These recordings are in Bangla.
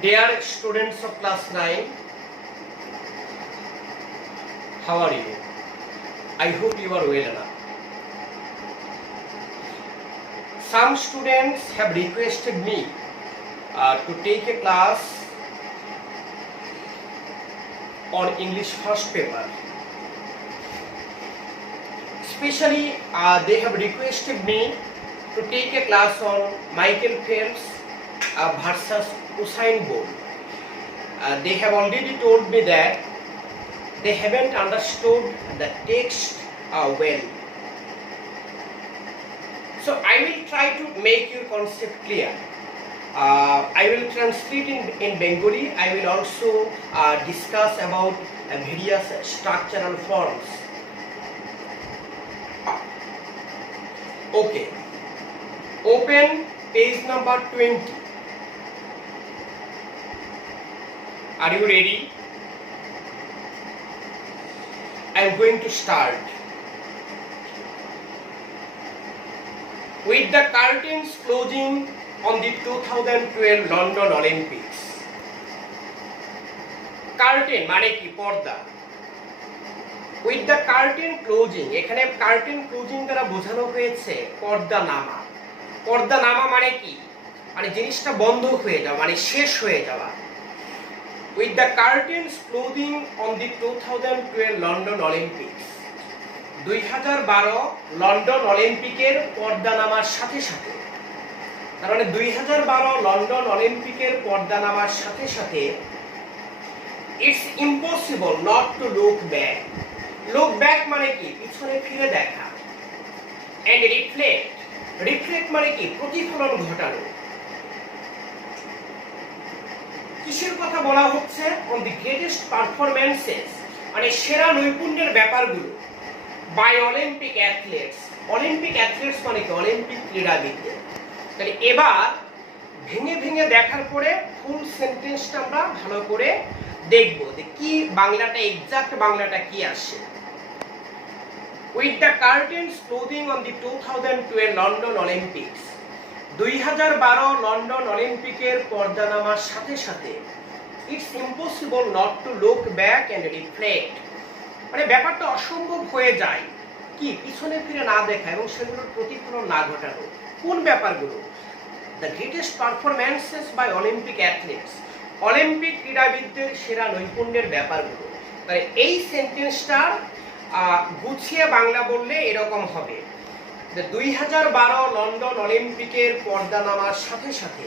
Dear students of class 9, how are you? I hope you are well enough. Some students have requested me to take a class on English first paper. Especially they have requested me to take a class on Michael Phelps versus Usain Bolt. They have already told me that they haven't understood the text well. So I will try to make your concept clear. I will translate in Bengali. I will also discuss about various structural forms. Okay. Open page number 20. Are you ready? I am going to start. With the curtains closing on the 2012 London Olympics. Curtain মানে কি পর্দা। With the curtain closing, এখানে curtain closing দ্বারা বোঝানো হয়েছে পর্দা নামা। পর্দা নামা মানে কি? মানে জিনিসটা বন্ধ হয়ে যাওয়া, মানে শেষ হয়ে যাওয়া। With the curtains closing on the 2012 London Olympics. 2012 London অলিম্পিকের পর্দা নামার সাথে সাথে, তার মানে 2012 লন্ডন অলিম্পিকের পর্দা নামার সাথে সাথে it's impossible not to look back. Look back মানে কি? পিছনে ফিরে দেখা। এন্ড রিফ্লেক্ট, রিফ্লেক্ট মানে কি? প্রতিফলন ঘটানো। কিসের কথা বলা হচ্ছে? অন দি গ্রেটেস্ট পারফরম্যান্সেস, মানে সেরা নৈপুণ্যের ব্যাপারগুলো by Olympic athletes. Olympic athletes মানে কি? অলিম্পিক ক্রীড়াবিদদের। তাহলে এবার ভেঙে ভেঙে দেখার পরে ফুল সেন্টেন্সটা আমরা ভালো করে দেখব যে কি বাংলাটা, এক্সাক্ট বাংলাটা কি আসে। With the curtains closing on the 2012 London Olympics. 2012 London অলিম্পিকের পর্দা নামার সাথে সাথে it's impossible not to look back end reflect, মানে ব্যাপারটা অসম্ভব হয়ে যায় কি? পিছনে ফিরে না দেখা এবং সেগুলোর প্রতিফলন না ঘটানো। কোন ব্যাপারগুলো? The greatest performances by Olympic athletes, Olympic ক্রীড়াবিদদের সেরা নৈপুণ্যের ব্যাপারগুলো। তাই এই সেন্টেন্সটা গুছিয়ে বাংলা বললে এরকম হবে যে 2012 লন্ডন অলিম্পিকের পর্দা নামার সাথে সাথে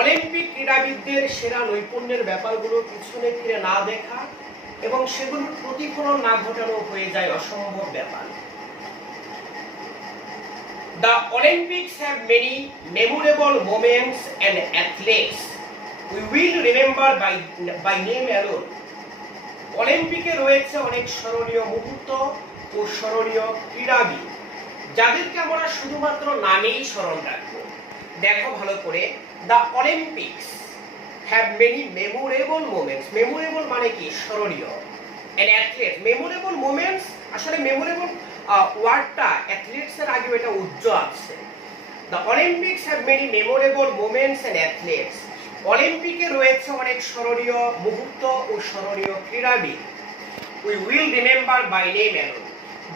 অলিম্পিক ক্রীড়াবিদদের সেরা নৈপুণ্যের ব্যাপারগুলো পিছনে ফিরে না দেখা এবং সেগুলোর প্রতিফলন না ঘটানো হয়ে যায় অসম্ভব ব্যাপার। The Olympics have many memorable moments and athletes we will remember by name alone. অলিম্পিকে রয়েছে অনেক স্মরণীয় মুহূর্ত ও স্মরণীয় ক্রীড়াবিদ যাদেরকে আমরা শুধুমাত্র নামেই স্মরণ রাখবো। দেখো ভালো করে, the Olympics have many memorable moments. Memorable মানে কি? স্মরণীয়। and athletes, memorable moments, আসলে memorable ওয়ার্ডটা অ্যাথলেটস এর আগে এটা উজ্জ্বল আছে। the Olympics have many memorable moments and athletes. অলিম্পিকে রয়েছে অনেক স্মরণীয় মুহূর্ত ও স্মরণীয় ক্রীড়াবিদ we will remember by name alone,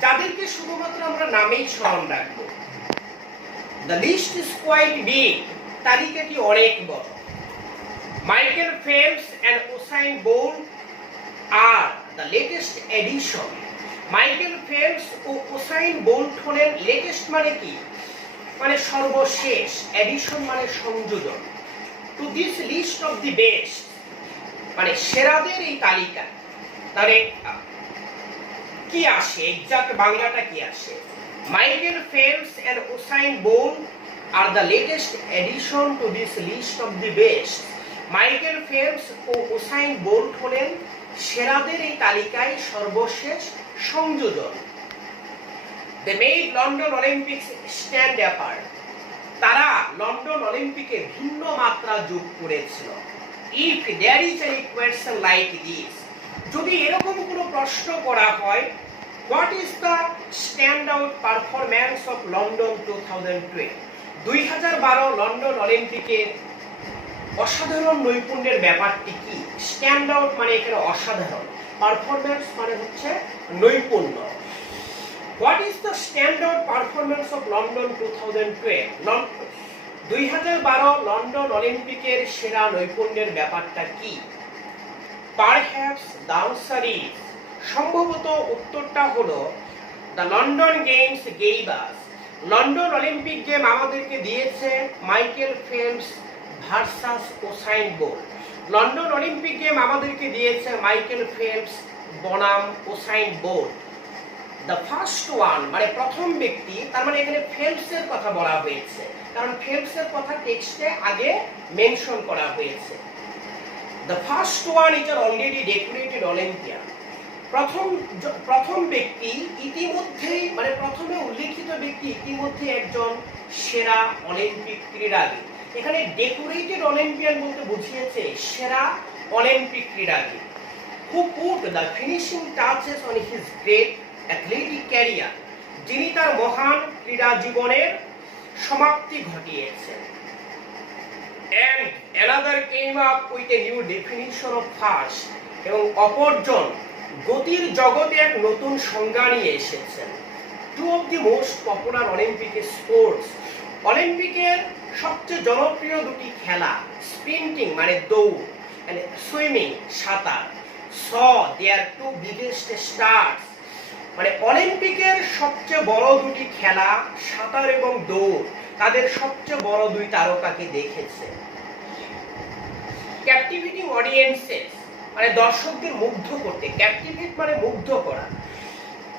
যাদেরকে শুধুমাত্র আমরা নামেই স্মরণ রাখবো। the list is quite big, তালিকাটি অনেক বড়। Michael Phelps and Usain Bolt are the latest addition. Michael Phelps O Usain Bolt হলেন লেটেস্ট মানে কি? মানে সর্বশেষ, এডিশন মানে সংযোজন। To this list of the best, মানে সেরাদের এই তালিকা। তাহলে কি আসে? এক্সাক্ট বাংলাটা কি আসে? Michael Phelps and Usain Bolt are the latest addition to this list of the best. Michael Phelps ও উসাইন বোল্ট হলেন সেরাদের এই তালিকায় সর্বশেষ সংযোজন। They made London Olympics stand apart. তারা লন্ডন অলিম্পিকে ভিন্ন মাত্রা যোগ করেছিল। If there is any question like this, যদি এরকম কোনো প্রশ্ন করা হয়, what is the standout performance of London 2012? 2012 London অলিম্পিকে অসাধারণ নৈপুণ্যের ব্যাপারটি কি? স্ট্যান্ড আউট মানে এখানে অসাধারণ, পারফরম্যান্স মানে হচ্ছে নৈপুণ্য। What is the stand out performance of London 2012? 2012 London অলিম্পিকের সেরা নৈপুণ্যের ব্যাপারটা কি? পারহ্যাপস দ্য আনসার ইজ, সম্ভবত উত্তরটা হলো the London games gave us, London Olympic game আমাদেরকে দিয়েছে Michael Phelps versus Usain Bolt. London Olympic game আমাদেরকে দিয়েছে মাইকেল ফেলপস বনাম Usain Bolt. The first one মানে প্রথম ব্যক্তি, তার মানে এখানে ফেলপসের কথা বলা হয়েছে, কারণ ফেলপসের কথা টেক্সটে আগে মেনশন করা হয়েছে। The first one is already decorated Olympian, প্রথম ব্যক্তি ইতিমধ্যেই মানে প্রথমে উল্লেখিত ব্যক্তি ইতিমধ্যে একজন সেরা অলিম্পিক ক্রীড়াবিদ। এখানে ডেকোরেটেড অলিম্পিয়ান বলতে বুঝিয়েছে সেরা অলিম্পিক ক্রীড়াবিদ। হু put the finishing touches on his great athletic career, যিনি তার মহান ক্রীড়া জীবনের সমাপ্তি ঘটিয়েছেন। And another came up with a new definition of fast, এবং অপরজন গতির জগতে এক নতুন সংজ্ঞা নিয়ে এসেছেন। Two of the most popular Olympic sports, অলিম্পিকের সবচেয়ে জনপ্রিয় দুটি খেলা, স্প্রিন্টিং মানে দৌড় and সুইমিং সাঁতার, saw their two biggest stars, মানে অলিম্পিকের সবচেয়ে বড় দুটি খেলা সাঁতার এবং দৌড় তাদের সবচেয়ে বড় দুই তারকাকে দেখেছে। ক্যাপটিভেটিং অডিয়েন্সেস মানে দর্শকদের মুগ্ধ করতে, ক্যাপটিভেট মানে মুগ্ধ করা,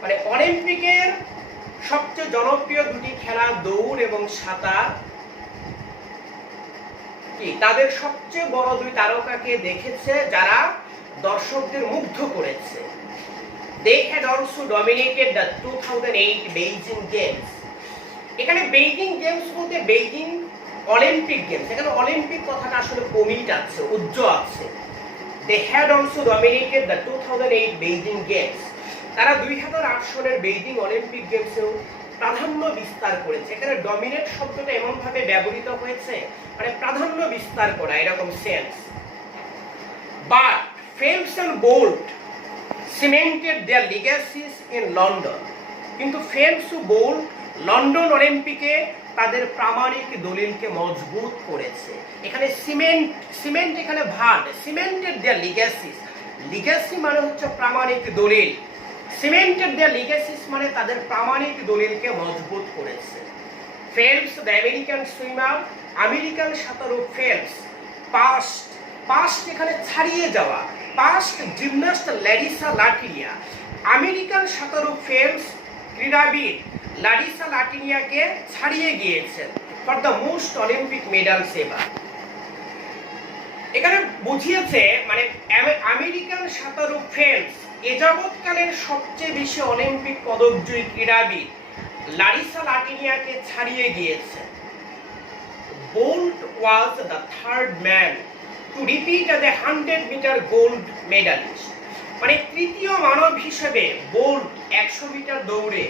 মানে অলিম্পিকের সবচেয়ে জনপ্রিয় দুটি খেলা দৌড় এবং সাঁতার কি তাদের সবচেয়ে বড় দুই তারকাকে দেখেছে যারা দর্শকদের মুগ্ধ করেছে। They had also dominated the 2008 Beijing Games, এখানে বেইজিং গেমস বলতে বেইজিং অলিম্পিক গেমস, এখানে অলিম্পিক কথাটা আসলে কমিট আছে, উজ্জ আছে। They had also dominated the 2008 Beijing Games, তারা 2008 সনের বেইজিং অলিম্পিক গেমসেও প্রাধান্য বিস্তার করেছে। এখানে ডমিনেট শব্দটা এমন ভাবে ব্যবহৃত হয়েছে মানে প্রাধান্য বিস্তার করা এরকম sense. But Phelps and Bolt cemented their legacies in London, কিন্তু ফেলপস ও বোল্ট লন্ডন অলিম্পিকে তাদের প্রামাণিক দলিলকে মজবুত করেছে। এখানে সিমেন্ট এখানে ভার্ব, সিমেন্টেড দেয়ার লিগ্যাসিস, লিগ্যাসি মানে হচ্ছে প্রামাণিক দলিল, সিমেন্টেড দেয়ার লিগ্যাসিস মানে তাদের প্রামাণিক দলিলকে মজবুত করেছে। Phelps the American swimmer, American সাঁতারু ফেলপস। পাস্ট এখানে ছাড়িয়ে যাওয়া, পাস্ট জিমন্যাস্ট ল্যারিসা লাটিনিয়া, আমেরিকান সাঁতারু ফেলপস ক্রীড়াবিদ লারিসা লাটিনিয়াকে ছাড়িয়ে গিয়েছেন for the most Olympic মেডালস ever. এখানে বুঝিয়েছে মানে আমেরিকান সাঁতারু ফেলপস এ যাবৎকালের সবচেয়ে বেশি অলিম্পিক পদকজয়ী ক্রীড়াবিদ লারিসা লাটিনিয়াকে ছাড়িয়ে গিয়েছেন। Bolt was the third man to repeat as a 100 meter gold medalist, মানে তৃতীয় মানব হিসেবে বোল্ট 100 মিটার দৌড়ে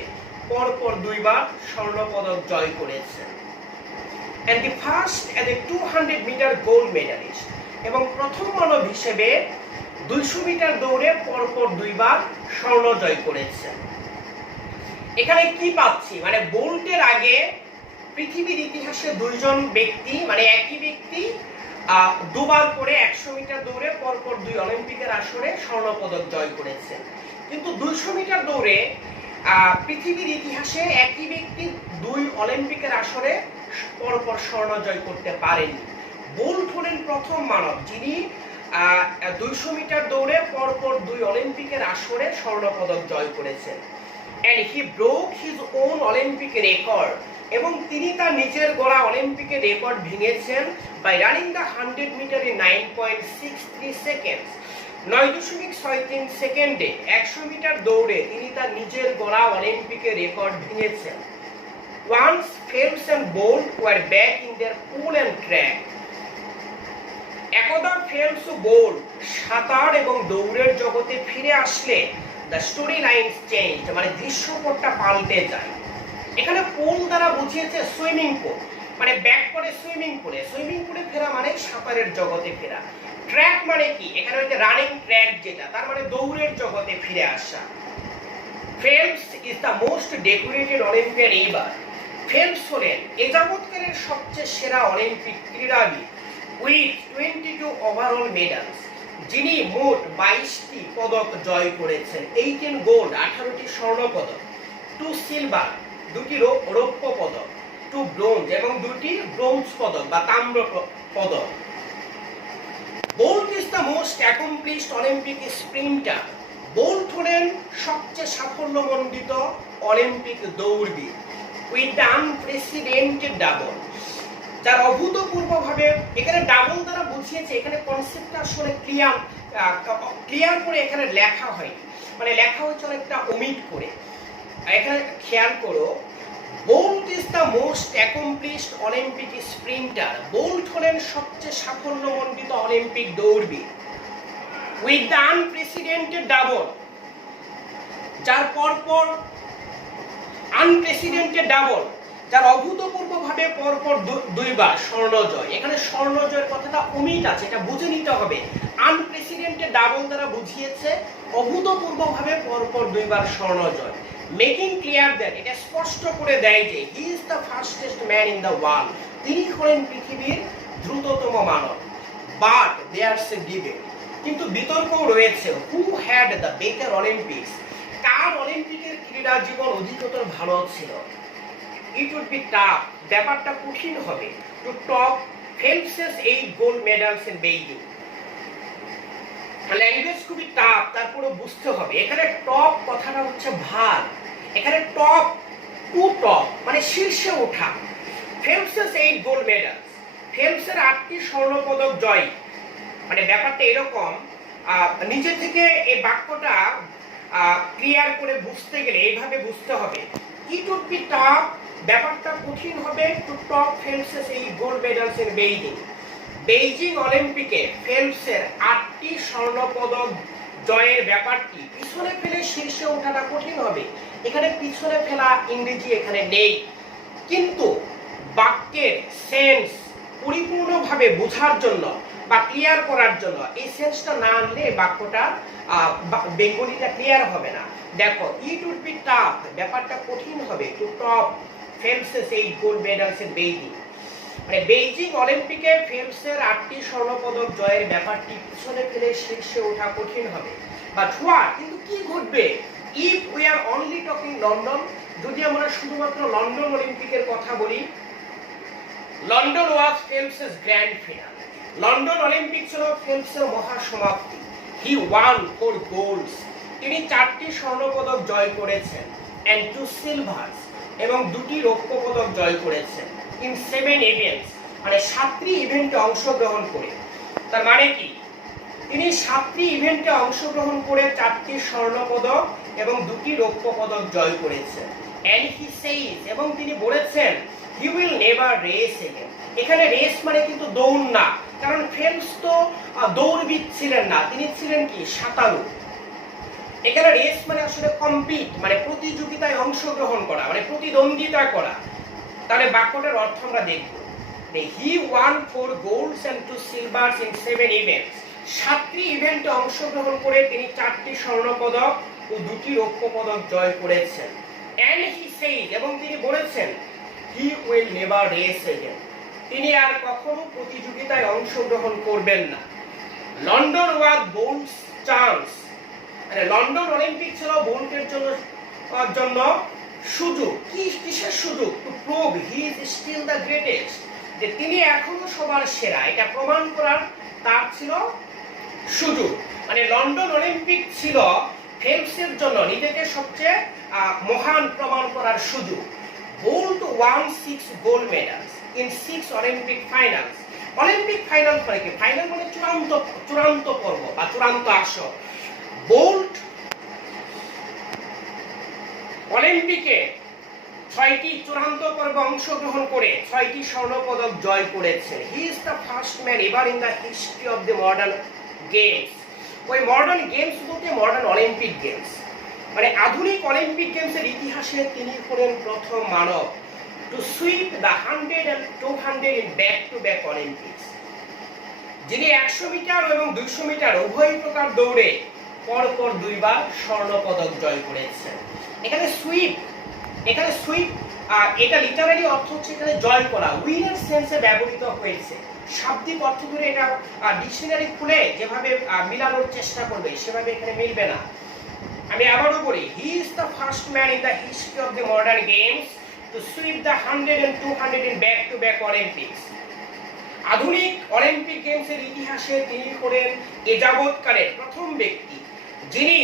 পরপর দুইবার স্বর্ণ পদক জয় করেছেন। and the first as a 200 meter gold medalist, এবং প্রথম মানব হিসেবে 200 মিটার দৌড়ে পরপর দুইবার স্বর্ণ জয় করেছেন। এখানে কি পাচ্ছি মানে বোল্টের আগে পৃথিবীর ইতিহাসে দুইজন ব্যক্তি মানে একই ব্যক্তি দুবার করে 100 মিটার দৌড়ে পরপর দুই অলিম্পিকের আসরে স্বর্ণ পদক জয় করেছেন, কিন্তু 200 মিটার দৌড়ে পৃথিবীর ইতিহাসে একই ব্যক্তি দুই অলিম্পিকের আসরে পরপর স্বর্ণ জয় করতে পারেননি। বোল্ট হলেন প্রথম মানব যিনি 200 মিটার দৌড়ে পরপর দুই অলিম্পিকের আসরে স্বর্ণ পদক জয় করেছেন। and he broke his own Olympic record, এবং তিনি তার নিজের গড়া অলিম্পিকের রেকর্ড ভেঙেছেন by running the 100 metre in 9.63 seconds, 9.63 সেকেন্ডে 100 মিটার দৌড়ে তিনি তার নিজের গড়া অলিম্পিকের record ভেঙেছেন। Once Phelps and Bolt were back in their pool and track, একদা ফেলপস ও বোল্ট সাঁতার এবং দৌড়ের জগতে ফিরে আসলে দ্য স্টোরি লাইনস চেঞ্জ, মানে দৃশ্যপটটা পাল্টে যায়। এখানে পোল দ্বারা বুঝিয়েছে সুইমিং পুল, মানে ব্যাক করে সুইমিং পুলে ফেরা মানে সাঁতারের জগতে ফেরা। ট্র্যাক মানে কি, এখানে হচ্ছে রানিং ট্র্যাক, যেটা তার মানে দৌড়ের জগতে ফিরে আসা। Phelps is the most decorated Olympian ever. Phelps হলেন এ যাবৎকালের সবচেয়ে সেরা অলিম্পিক ক্রীড়াবিদ উইথ 22 ওভারঅল মেডালস, যিনি মোট 22টি পদক জয় করেছেন। 18 গোল্ড 18টি স্বর্ণ পদক, 2 সিলভার 2টি রৌপ্য পদক, 2 ব্রোঞ্জ এবং 2টি ব্রোঞ্জ পদক বা তাম্র পদক। Bolt is the most accomplished Olympic sprinter. Bolt হলেন সবচেয়ে সাফল্যমণ্ডিত অলিম্পিক দৌড়বিদ উইথ দ্য আনপ্রেসিডেন্টেড ডাবল, যার অভূতপূর্বভাবে, এখানে ডাবল দ্বারা বুঝিয়েছে, এখানে কনসেপ্টটা আসলে ক্লিয়ার করে এখানে লেখা হয়, মানে লেখা হচ্ছে অনেকটা ওমিট করে। এখানে খেয়াল করো, Bolt is the most accomplished Olympic sprinter. Bolt হলেন সবচেয়ে সাফল্যমণ্ডিত অলিম্পিক দৌড়বিদ উইথ দ্য আনপ্রেসিডেন্টেড ডাবল, যার পরপর আনপ্রেসিডেন্টেড ডাবল, যার অভূতপূর্বভাবে পরপর দুইবার স্বর্ণজয়। এখানে স্বর্ণজয়ের কথাটা অমিট আছে, এটা বুঝে নিতে হবে। আনপ্রেসিডেন্টেড ডাবল দ্বারা বুঝিয়েছে অভূতপূর্বভাবে পরপর দুইবার স্বর্ণজয়। মেকিং ক্লিয়ার দ্যাট, এটা স্পষ্ট করে দেয় যে he is the fastest man in the world, তিনি হলেন পৃথিবীর দ্রুততম মানব। বাট দেয়ারস এ ডিবেট, কিন্তু বিতর্কও রয়েছে। Who had the better Olympics, কার অলিম্পিকের ক্রীড়া জীবন অধিকতর ভালো ছিল। ইট উড বি টাফ, ব্যাপারটা কঠিন হবে, to top Phelps's 8 gold medals in Beijing. Language খুবই টাফ, তারপরে বুঝতে হবে। এখানে টপ কথাটা হচ্ছে ভার, এখানে টপ টু টপ মানে শীর্ষে ওঠা। ফেলপসেস 8 গোল্ড মেডালস, ফেলপসের 8টি স্বর্ণ পদক জয়। মানে ব্যাপারটা এরকম, নিজে থেকে এই বাক্যটা ক্লিয়ার করে বুঝতে গেলে এইভাবে বুঝতে হবে। ইট উড বি টাফ, ব্যাপারটা কঠিন হবে, to top Phelps's 8 gold medals in Beijing. Beijing অলিম্পিকে ফেলপসের 8টি স্বর্ণ পদক জয়ের ব্যাপারটি পিছনে ফেলে শীর্ষে ওঠাটা কঠিন হবে। এখানে পিছনে ফেলা ইংরেজি এখানে নেই, কিন্তু বাক্যের সেন্স পরিপূর্ণভাবে বোঝার জন্য বা ক্লিয়ার করার জন্য এই সেন্সটা না আনলে বাক্যটা বেঙ্গলিটা ক্লিয়ার হবে না। দেখো, ইট উড বি টাফ, ব্যাপারটা কঠিন হবে, to top Phelps's 8 gold medals in Beijing. মানে বেইজিং অলিম্পিকে ফেলপসের 8টি স্বর্ণ পদক জয়ের ব্যাপারটি পিছনে ফেলে শীর্ষে ওঠা কঠিন হবে। বাট হোয়াট, কিন্তু কি ঘটবে, if we are only talking London, যদি আমরা শুধুমাত্র লন্ডন অলিম্পিকের কথা বলি। লন্ডন ওয়াজ ফেলপসেস গ্র্যান্ড ফিনাল, লন্ডন অলিম্পিক ছিল ফেলপসের মহাসমাপ্তি। হি ওয়ান 4 গোল্ডস, তিনি 4টি স্বর্ণ পদক জয় করেছেন, এন্ড 2 সিলভার্স এবং 2টি রৌপ্য পদক জয় করেছেন। ইন 7 ইভেন্টস, মানে 7টি ইভেন্টে অংশগ্রহণ করে। তার মানে কি, তিনি 7টি ইভেন্টে অংশগ্রহণ করে 4টি স্বর্ণ পদক এবং 2টি রৌপ্য পদক জয় করেছেন। এন্ড হি সেইজ, এবং তিনি বলেছেন, he will never race again. এখানে রেস মানে কিন্তু দৌড় না, কারণ ফেলপস তো দৌড়বিদ ছিলেন না, তিনি ছিলেন কি, সাঁতারু। এখানে রেস মানে আসলে কম্পিট, মানে প্রতিযোগিতায় অংশগ্রহণ করা, মানে প্রতিদ্বন্দ্বিতা করা। তাহলে বাক্যটার অর্থ আমরা দেখব। He won 4 golds and 2 silvers in 7 events, 7টি ইভেন্টে অংশগ্রহণ করে তিনি 4টি স্বর্ণ পদক ও 2টি রৌপ্য পদক জয় করেছেন। এন্ড হি সেইড, এবং তিনি বলেছেন, he will never race again, তিনি আর কখনো প্রতিযোগিতায় অংশগ্রহণ করবেন না। লন্ডন ওয়াজ বোল্টস চান্স, মানে লন্ডন অলিম্পিক ছিল বোল্টের জন্য সুযোগ। কিসের সুযোগ? To prove he is still the greatest, যে তিনি এখনো সবার সেরা, এটা প্রমাণ করার তার ছিল সুযোগ। মানে লন্ডন অলিম্পিক ছিল ফেলপসের জন্য নিজেকে সবচেয়ে মহান প্রমাণ করার সুযোগ। Bolt won 6 gold medals in 6 Olympic finals. Olympic final মানে কি? ফাইনাল মানে চূড়ান্ত পর্ব বা চূড়ান্ত আসর। বোল্ট অলিম্পিকে 6টি চূড়ান্ত পর্বে অংশগ্রহণ করে 6টি স্বর্ণ পদক জয় করেছেন। হি is the first man ever in the history of the modern games. ওই মডার্ন গেমস বলতে মডার্ন অলিম্পিক গেমস, মানে আধুনিক অলিম্পিক গেমসের ইতিহাসে তিনি হলেন প্রথম মানব। to sweep the 100 and 200 in back-to-back Olympics. যিনি 100 মিটার এবং 200 মিটার উভয় প্রকার দৌড়ে পরপর দুইবার স্বর্ণ পদক জয় করেছেন। এখানে সুইপ এটা লিটারালি অর্থ হচ্ছে এখানে জয় করা, উইনার সেন্সে ব্যবহৃত হয়েছে। শাব্দিক অর্থ ধরে এটা ডিকশনারি খুলে যেভাবে মিলানোর চেষ্টা করবে সেভাবে এখানে মিলবে না। আমি আবারও বলি, হি is the first man in the history of the modern games two sweep the 100 and 200 in back-to-back Olympics. আধুনিক অলিম্পিক গেমসের ইতিহাসে তিনি হলেন এ যাবৎকালের প্রথম ব্যক্তি যিনি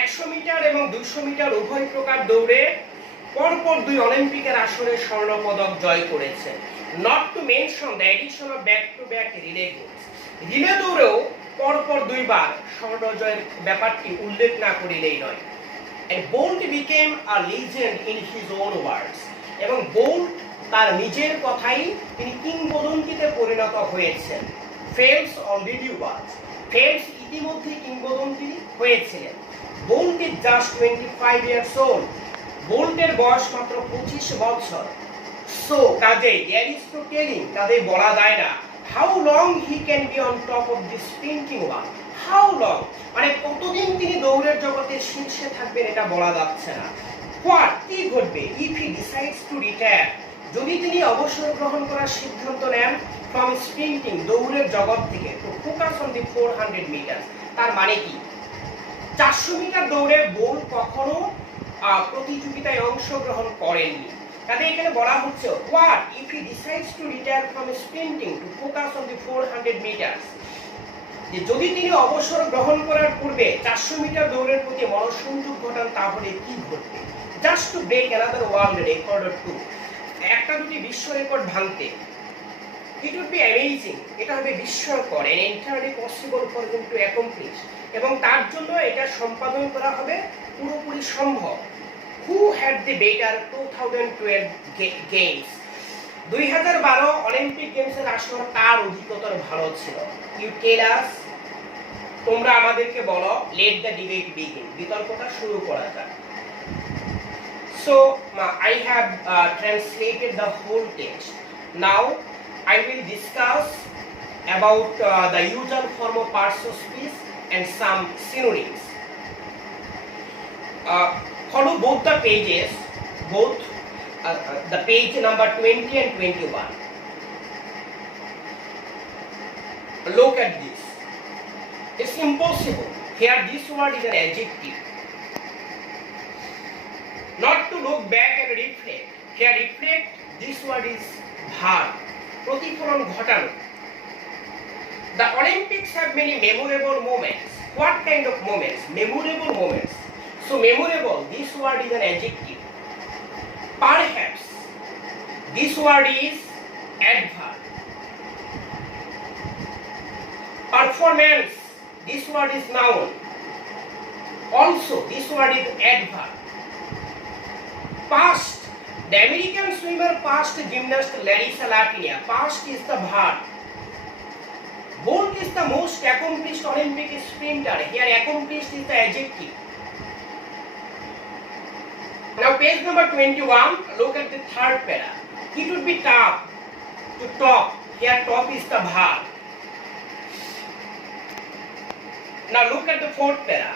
100 মিটার এবং 200 মিটার উভয় প্রকার দৌড়ে পরপর দুই অলিম্পিকের আসরে স্বর্ণ পদক জয় করেছেন। Not to mention the edition of back to back relay games. Relay দৌড়েও পরপর দুইবার স্বর্ণ জয়ের ব্যাপারটি উল্লেখ না করিলেই নয়। And Bolt became a legend in his own words. এবং বোল্ট তার নিজের কথাই তিনি কিংবদন্তিতে পরিণত হয়েছেন। ফেলস অলরেডি ওয়াজ, ফেলস ইতিমধ্যে কিংবদন্তি হয়েছিলেন। Bolt is just 25 years old. বোল্টের বয়স মাত্র 25 বছর। সো কাজেই দেয়ার ইজ নো টেলিং, কাজেই বলা যায় না how long he can be on top of this sprinting one. How long মানে কতদিন তিনি দৌড়ের জগতের শীর্ষে থাকবেন এটা বলা যাচ্ছে না। হোয়াট কি ঘটবে if he decides to retire, যদি তিনি অবসর গ্রহণ করার সিদ্ধান্ত নেন ফ্রম স্প্রিন্টিং দৌড়ের জগৎ থেকে, তো ফোকাস অন দি 400 মিটার। তার মানে কি 400 মিটার দৌড়ে বোল্ট কখনো প্রতিযোগিতায় অংশগ্রহণ করেননি। তাতে এখানে বলা হচ্ছে what if he decides to retire from sprinting to focus on the 400 meter, যে যদি তিনি অবসর গ্রহণ করার পূর্বে 400 মিটার দৌড়ের প্রতি মনোসংযোগ ঘটান তাহলে কি ঘটবে। Just to break another world record or two, একটা দুটি বিশ্ব রেকর্ড ভাঙতে। ইট উড বি অ্যামেজিং, এটা হবে বিস্ময়কর, and entirely possible for him to accomplish, এবং তার জন্য এটা সম্পাদন করা হবে পুরোপুরি সম্ভব। Who had the better 2012 games, 2012 Olympic গেমসের আসর কার অধিকতর ভালো ছিল। ইউ টেল আস, তোমরা আমাদেরকে বলো। লেট দ্য ডিবেট বিগিন, বিতর্কটা শুরু করা যাক। So I have translated the whole text. Now I will discuss about the usual form of parts of speech and some synonyms. Follow both the pages, the page number 20 and 21. Look at this. It's impossible. Here this word is an adjective. Not to look back and reflect. Here reflect, this word is verb. প্রতিফলন ঘটানো। The Olympics have many memorable moments. What kind of moments? Memorable moments. So memorable, this word is an adjective. Perhaps, this word is adverb. Performance, this word is noun. Also, this word is adverb. Past, the American swimmer past gymnast Larissa Latinia. Past is the verb. Bolt is the most accomplished Olympic sprinter. Here accomplished is the adjective. Now page number 21, look at the third para. It would be tough to top. Here top is the verb. Now look at the fourth para.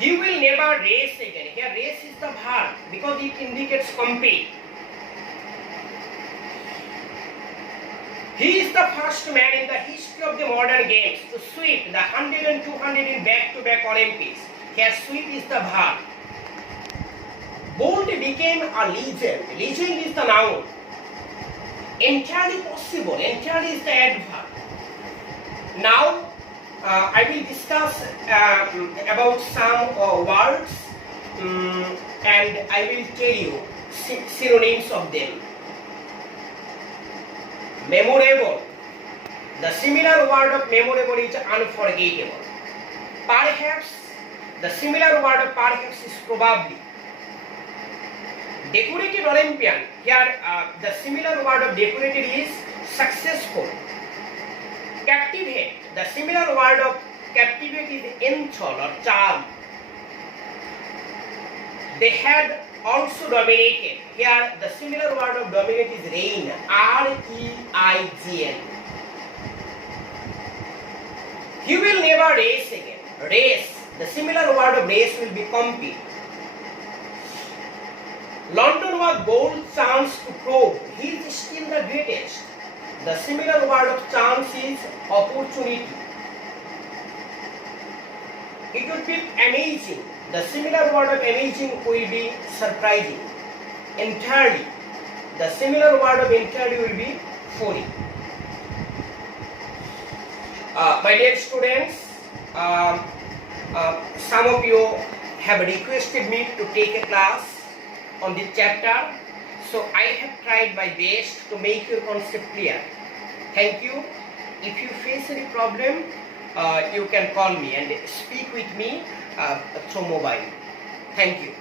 He will never race again. Here race is the verb because it indicates compete. He is the first man in the history of the modern games to sweep the 100 and 200 in back-to-back Olympics. Here sweep is the verb. Bolt became a legend. Legend is the noun. Entirely possible. Entirely is the adverb. Now I will discuss about some words and I will tell you synonyms of them. Memorable. The similar word of memorable is unforgettable. Perhaps. The similar word of perhaps is probably. Decorated Olympian. Here the similar word of decorated is successful. Captivate. The similar word of captivate is enthrall or charm. They had also dominated. Here the similar word of dominate is reign, R-E-I-G-N. He will never race again. Race, the similar word of race will be compete. London was gold chance to prove he is still the greatest. The similar word of chance is opportunity. It would be amazing. The similar word of amazing will be surprising. Entirely. The similar word of entirely will be foreign. My dear students, some of you have requested me to take a class on this chapter. So I have tried my best to make your concept clear. Thank you. If you face any problem, you can call me and speak with me through mobile. Thank you.